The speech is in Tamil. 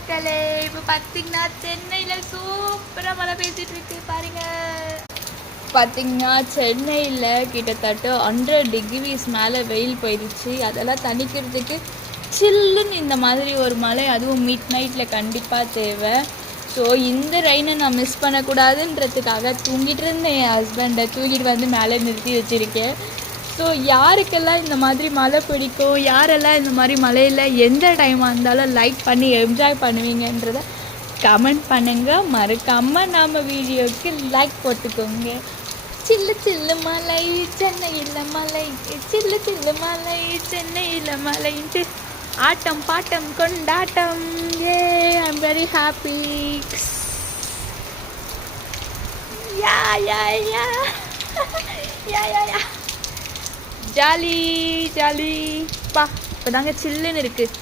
மக்களே, இப்போ பார்த்தீங்கன்னா சென்னையில் சூப்பராக மழை பெய்ஞ்சிட்டு இருக்கு பாருங்க. பார்த்தீங்கன்னா சென்னையில் கிட்டத்தட்ட 100 டிகிரிஸ் மேலே வெயில் போயிடுச்சு. அதெல்லாம் தணிக்கிறதுக்கு சில்லுன்னு இந்த மாதிரி ஒரு மழை, அதுவும் மிட் நைட்டில் கண்டிப்பாக தேவை. ஸோ இந்த ரெயினை நான் மிஸ் பண்ணக்கூடாதுன்றதுக்காக தூங்கிட்டு இருந்தேன். என் ஹஸ்பண்டை தூக்கிட்டு வந்து மேலே நிறுத்தி வச்சுருக்கேன். ஸோ யாருக்கெல்லாம் இந்த மாதிரி மழை பிடிக்கும், யாரெல்லாம் இந்த மாதிரி மழையில் எந்த டைமாக இருந்தாலும் லைக் பண்ணி என்ஜாய் பண்ணுவீங்கன்றதை கமெண்ட் பண்ணுங்கள். மறக்காமல் நம்ம வீடியோவுக்கு லைக் போட்டுக்கோங்க. சில்லு சில்லு மலை சென்னையில் மலை, சில்லு சில்லு மலை சென்னையில் மலைன்ட்டு ஆட்டம் பாட்டம் கொண்டாட்டம். Hey I'm very happy. Yeah yeah yeah yeah yeah yeah jolly jolly பா. இப்போ தாங்க சில்லுன்னு இருக்குது.